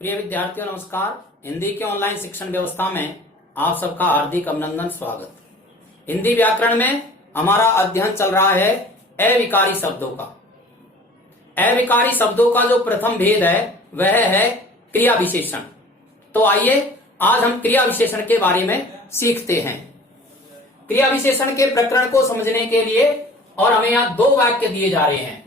प्रिय विद्यार्थियों नमस्कार। हिंदी के ऑनलाइन शिक्षण व्यवस्था में आप सबका हार्दिक अभिनंदन स्वागत। हिंदी व्याकरण में हमारा अध्ययन चल रहा है अविकारी शब्दों का। अविकारी शब्दों का जो प्रथम भेद है वह है क्रिया विशेषण। तो आइए आज हम क्रिया विशेषण के बारे में सीखते हैं। क्रिया विशेषण के प्रकरण को समझने के लिए और हमें यहाँ दो वाक्य दिए जा रहे हैं।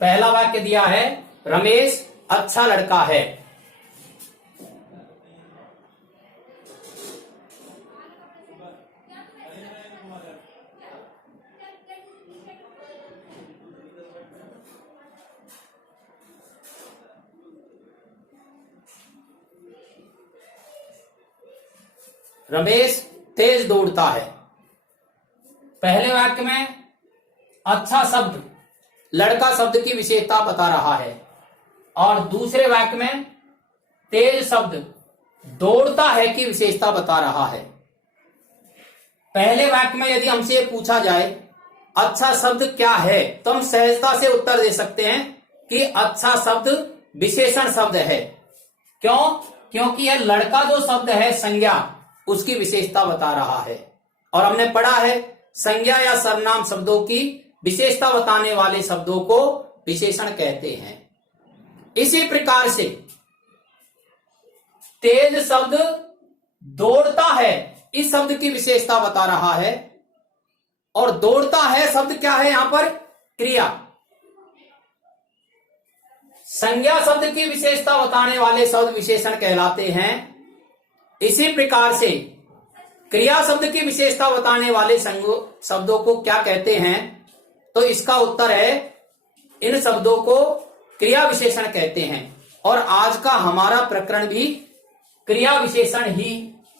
पहला वाक्य दिया है रमेश अच्छा लड़का है। रमेश तेज दौड़ता है। पहले वाक्य में अच्छा शब्द लड़का शब्द की विशेषता बता रहा है और दूसरे वाक्य में तेज शब्द दौड़ता है की विशेषता बता रहा है। पहले वाक्य में यदि हमसे पूछा जाए अच्छा शब्द क्या है तो हम सहजता से उत्तर दे सकते हैं कि अच्छा शब्द विशेषण शब्द है। क्यों? क्योंकि यह लड़का जो शब्द है संज्ञा उसकी विशेषता बता रहा है और हमने पढ़ा है संज्ञा या सर्वनाम शब्दों की विशेषता बताने वाले शब्दों को विशेषण कहते हैं। इसी प्रकार से तेज शब्द दौड़ता है इस शब्द की विशेषता बता रहा है और दौड़ता है शब्द क्या है यहां पर? क्रिया। संज्ञा शब्द की विशेषता बताने वाले शब्द विशेषण कहलाते हैं। इसी प्रकार से क्रिया शब्द की विशेषता बताने वाले शब्दों को क्या कहते हैं? तो इसका उत्तर है इन शब्दों को क्रिया विशेषण कहते हैं और आज का हमारा प्रकरण भी क्रिया विशेषण ही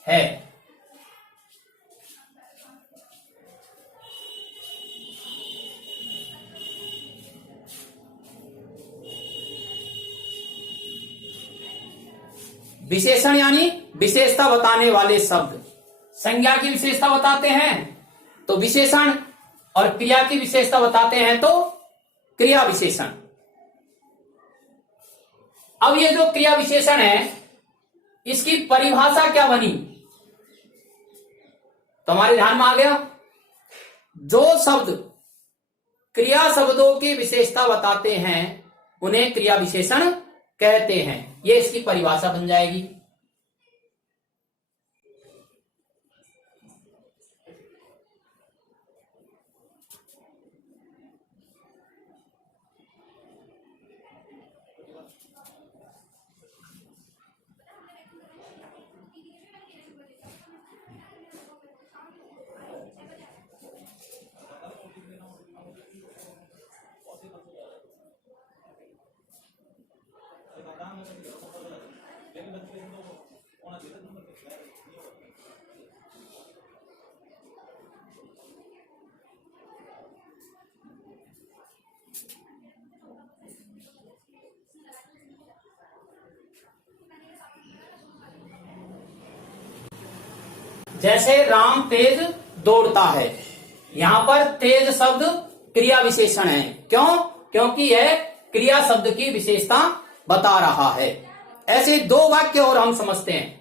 है। विशेषण यानी विशेषता बताने वाले शब्द। संज्ञा की विशेषता बताते हैं तो विशेषण और क्रिया की विशेषता बताते हैं तो क्रिया विशेषण। अब ये जो क्रिया विशेषण है इसकी परिभाषा क्या बनी तो हमारे ध्यान में आ गया। जो शब्द क्रिया शब्दों की विशेषता बताते हैं उन्हें क्रिया विशेषण कहते हैं। ये इसकी परिभाषा बन जाएगी। जैसे राम तेज दौड़ता है, यहां पर तेज शब्द क्रिया विशेषण है। क्यों? क्योंकि यह क्रिया शब्द की विशेषता बता रहा है। ऐसे दो वाक्य और हम समझते हैं।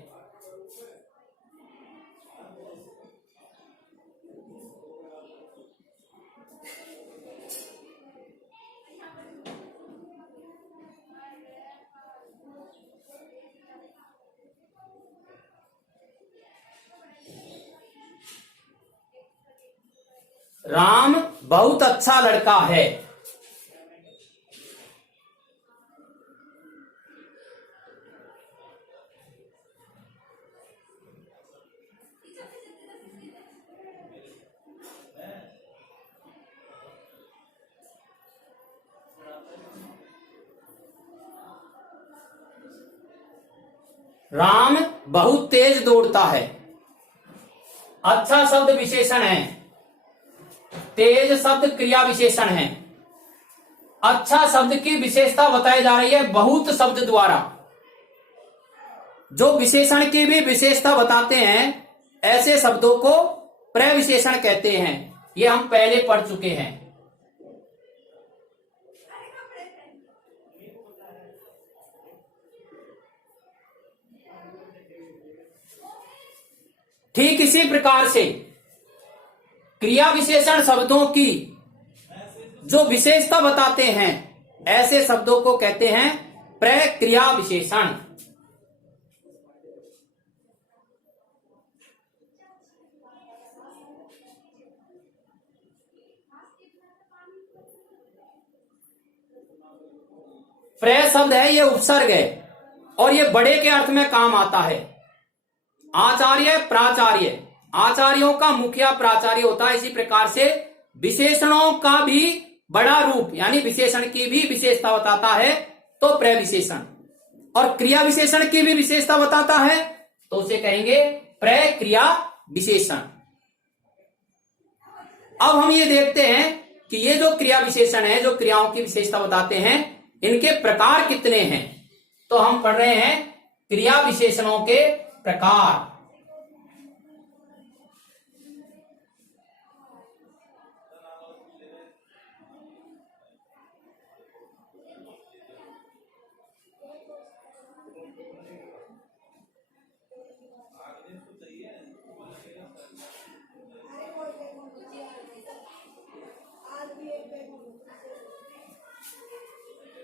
राम बहुत अच्छा लड़का है। राम बहुत तेज दौड़ता है। अच्छा शब्द विशेषण है, तेज शब्द क्रिया विशेषण है। अच्छा शब्द की विशेषता बताई जा रही है बहुत शब्द द्वारा। जो विशेषण की भी विशेषता बताते हैं ऐसे शब्दों को प्रविशेषण कहते हैं। ये हम पहले पढ़ चुके हैं। ठीक इसी प्रकार से क्रिया विशेषण शब्दों की जो विशेषता बताते हैं ऐसे शब्दों को कहते हैं प्रक्रिया विशेषण। प्र शब्द है, ये उपसर्ग है और ये बड़े के अर्थ में काम आता है। आचार्य प्राचार्य, आचार्यों का मुखिया प्राचार्य होता है। इसी प्रकार से विशेषणों का भी बड़ा रूप यानी विशेषण की भी विशेषता बताता है तो प्रविशेषण, और क्रिया विशेषण की भी विशेषता बताता है तो उसे कहेंगे प्रक्रिया विशेषण। अब हम ये देखते हैं कि ये जो क्रिया विशेषण है, जो क्रियाओं की विशेषता बताते हैं, इनके प्रकार कितने हैं। तो हम पढ़ रहे हैं क्रिया विशेषणों के प्रकार।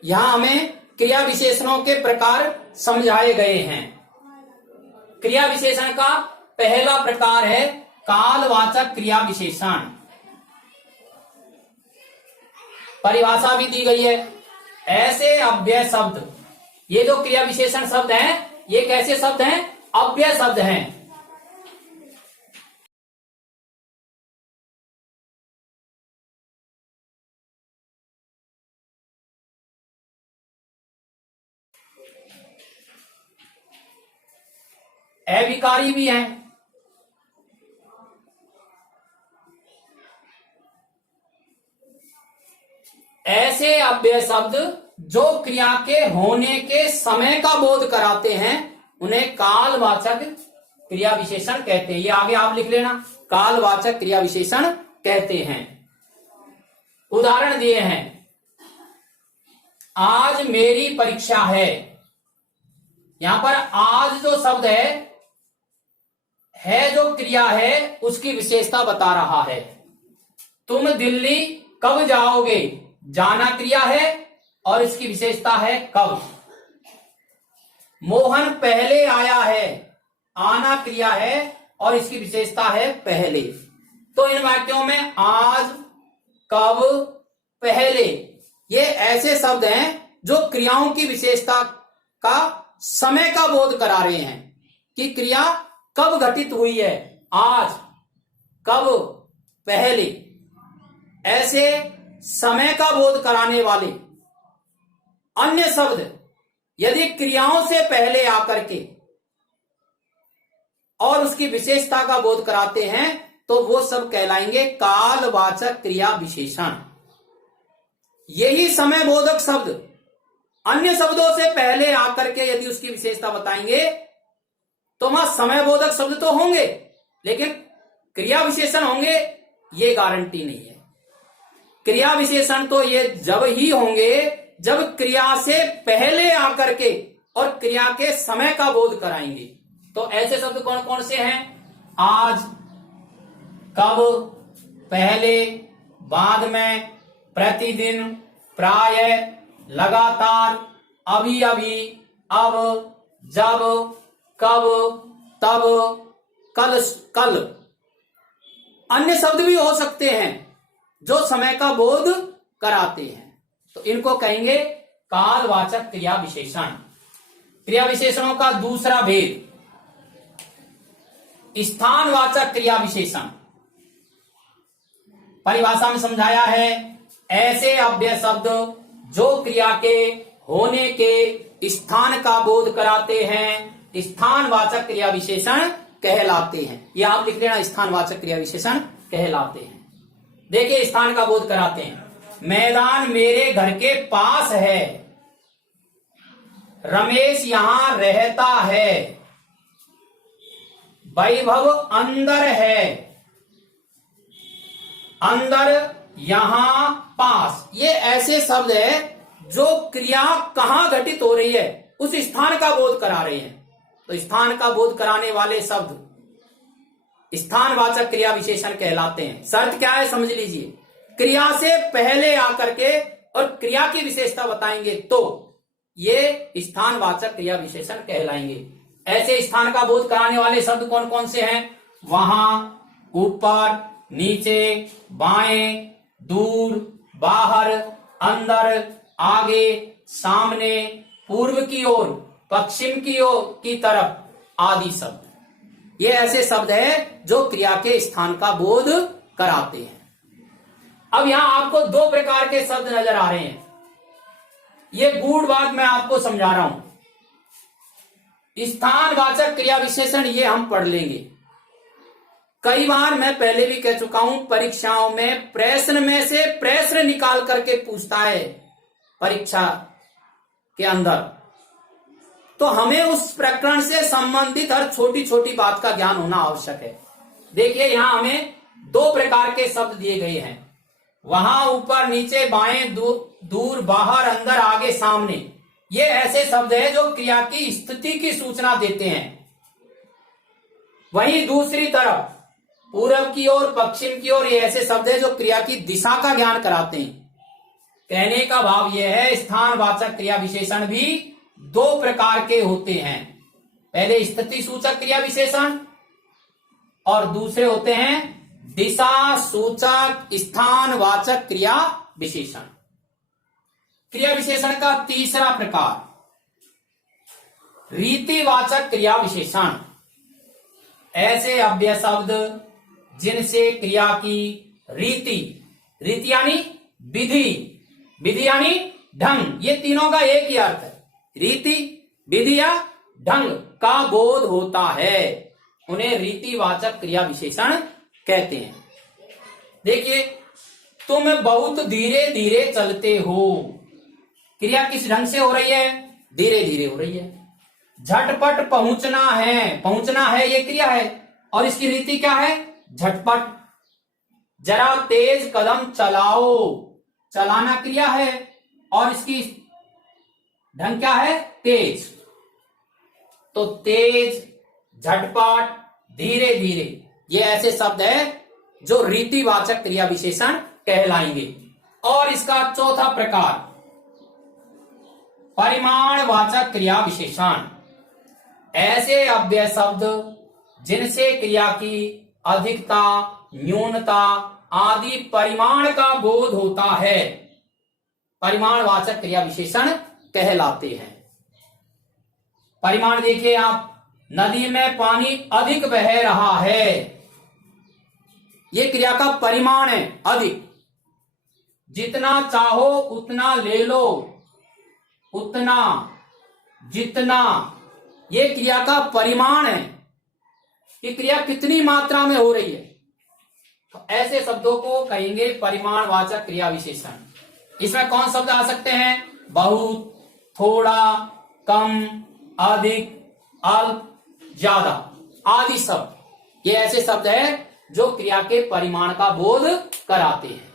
यहां हमें क्रिया विशेषणों के प्रकार समझाए गए हैं। क्रिया विशेषण का पहला प्रकार है कालवाचक क्रिया विशेषण। परिभाषा भी दी गई है। ऐसे अव्यय शब्द, ये जो क्रिया विशेषण शब्द हैं ये कैसे शब्द हैं? अव्यय शब्द हैं। अविकारी भी हैं। ऐसे अव्यय शब्द जो क्रिया के होने के समय का बोध कराते हैं उन्हें कालवाचक क्रिया विशेषण कहते हैं। ये आगे आप लिख लेना, कालवाचक क्रिया विशेषण कहते हैं। उदाहरण दिए हैं, आज मेरी परीक्षा है। यहां पर आज जो शब्द है जो क्रिया है उसकी विशेषता बता रहा है। तुम दिल्ली कब जाओगे, जाना क्रिया है और इसकी विशेषता है कब। मोहन पहले आया है, आना क्रिया है और इसकी विशेषता है पहले। तो इन वाक्यों में आज, कब, पहले ये ऐसे शब्द हैं जो क्रियाओं की विशेषता का समय का बोध करा रहे हैं कि क्रिया कब घटित हुई है, आज, कब, पहले। ऐसे समय का बोध कराने वाले अन्य शब्द यदि क्रियाओं से पहले आकर के और उसकी विशेषता का बोध कराते हैं तो वो सब कहलाएंगे कालवाचक क्रिया विशेषण। यही समय बोधक शब्द अन्य शब्दों से पहले आकर के यदि उसकी विशेषता बताएंगे तो वहां समय बोधक शब्द तो होंगे लेकिन क्रिया विशेषण होंगे ये गारंटी नहीं है। क्रिया विशेषण तो ये जब ही होंगे जब क्रिया से पहले आकर के और क्रिया के समय का बोध कराएंगे। तो ऐसे शब्द कौन कौन से हैं? आज, कब, पहले, बाद में, प्रतिदिन, प्राय, लगातार, अभी अभी, अब, जब, कब, तब, कल, कल। अन्य शब्द भी हो सकते हैं जो समय का बोध कराते हैं तो इनको कहेंगे कालवाचक क्रिया विशेषण। क्रिया विशेषणों का दूसरा भेद स्थानवाचक क्रिया विशेषण। परिभाषा में समझाया है, ऐसे अव्यय शब्द जो क्रिया के होने के स्थान का बोध कराते हैं स्थानवाचक क्रिया विशेषण कहलाते हैं। ये आप लिख लेना, स्थानवाचक क्रिया विशेषण कहलाते हैं। देखिए स्थान का बोध कराते हैं। मैदान मेरे घर के पास है। रमेश यहां रहता है। वैभव अंदर है। अंदर यहां पास। ये ऐसे शब्द है जो क्रिया कहां घटित हो रही है उस स्थान का बोध करा रहे हैं। तो स्थान का बोध कराने वाले शब्द स्थानवाचक क्रिया विशेषण कहलाते हैं। शर्त क्या है समझ लीजिए, क्रिया से पहले आकर के और क्रिया की विशेषता बताएंगे तो ये स्थानवाचक क्रिया विशेषण कहलाएंगे। ऐसे स्थान का बोध कराने वाले शब्द कौन कौन से हैं? वहां, ऊपर, नीचे, बाएं, दूर, बाहर, अंदर, आगे, सामने, पूर्व की ओर, पश्चिम की ओर, की तरफ आदि शब्द। ये ऐसे शब्द हैं जो क्रिया के स्थान का बोध कराते हैं। अब यहां आपको दो प्रकार के शब्द नजर आ रहे हैं। ये गूढ़ बात मैं आपको समझा रहा हूं। स्थानवाचक क्रिया विशेषण ये हम पढ़ लेंगे। कई बार मैं पहले भी कह चुका हूं, परीक्षाओं में प्रश्न में से प्रश्न निकाल करके पूछता है परीक्षा के अंदर, तो हमें उस प्रकरण से संबंधित हर छोटी छोटी बात का ज्ञान होना आवश्यक है। देखिए यहां हमें दो प्रकार के शब्द दिए गए हैं। वहां, ऊपर, नीचे, बाएं, दूर, बाहर, अंदर, आगे, सामने। ये ऐसे शब्द हैं जो क्रिया की स्थिति की सूचना देते हैं। वहीं दूसरी तरफ पूर्व की ओर, पश्चिम की ओर, ये ऐसे शब्द हैं जो क्रिया की दिशा का ज्ञान कराते हैं। कहने का भाव यह है, स्थानवाचक क्रिया विशेषण भी दो प्रकार के होते हैं। पहले स्थिति सूचक क्रिया विशेषण और दूसरे होते हैं दिशा सूचक स्थानवाचक क्रिया विशेषण। क्रिया विशेषण का तीसरा प्रकार रीतिवाचक क्रिया विशेषण। ऐसे अव्यय शब्द जिनसे क्रिया की रीति, रीति यानी विधि, विधि यानी ढंग, ये तीनों का एक ही अर्थ है। रीति, विधि या ढंग का बोध होता है, उन्हें रीतिवाचक क्रिया विशेषण कहते हैं। देखिए, तुम बहुत धीरे धीरे चलते हो। क्रिया किस ढंग से हो रही है? धीरे धीरे हो रही है। झटपट पहुंचना है, पहुंचना है ये क्रिया है और इसकी रीति क्या है? झटपट। जरा तेज कदम चलाओ, चलाना क्रिया है और इसकी ढंग क्या है? तेज। तो तेज, झटपट, धीरे धीरे, ये ऐसे शब्द है जो रीतिवाचक क्रिया विशेषण कहलाएंगे। और इसका चौथा प्रकार परिमाणवाचक क्रिया विशेषण। ऐसे अव्यय शब्द जिनसे क्रिया की अधिकता, न्यूनता आदि परिमाण का बोध होता है, परिमाणवाचक क्रिया विशेषण कहलाते हैं। परिमाण देखिए आप, नदी में पानी अधिक बह रहा है, ये क्रिया का परिमाण है, अधिक। जितना चाहो उतना ले लो, उतना, जितना, ये क्रिया का परिमाण है कि क्रिया कितनी मात्रा में हो रही है। तो ऐसे शब्दों को कहेंगे परिमाणवाचक क्रिया विशेषण। इसमें कौन शब्द आ सकते हैं? बहुत, थोड़ा, कम, अधिक, अल्प, ज्यादा आदि शब्द। ये ऐसे शब्द है जो क्रिया के परिमाण का बोध कराते हैं।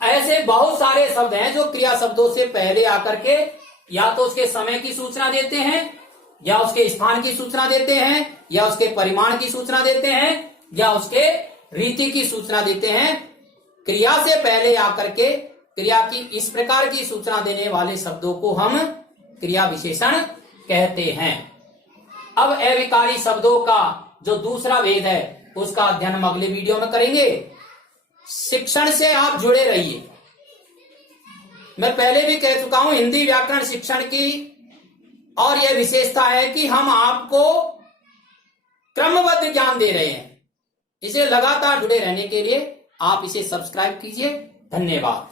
ऐसे बहुत सारे शब्द हैं जो क्रिया शब्दों से पहले आकर के या तो उसके समय की सूचना देते हैं, या उसके स्थान की सूचना देते हैं, या उसके परिमाण की सूचना देते हैं, या उसके रीति की सूचना देते हैं। क्रिया से पहले आकर के क्रिया की इस प्रकार की सूचना देने वाले शब्दों को हम क्रिया विशेषण कहते हैं। अब अविकारी शब्दों का जो दूसरा भेद है उसका अध्ययन हम अगले वीडियो में करेंगे। शिक्षण से आप जुड़े रहिए। मैं पहले भी कह चुका हूं, हिंदी व्याकरण शिक्षण की और यह विशेषता है कि हम आपको क्रमबद्ध ज्ञान दे रहे हैं। इसे लगातार जुड़े रहने के लिए आप इसे सब्सक्राइब कीजिए। धन्यवाद।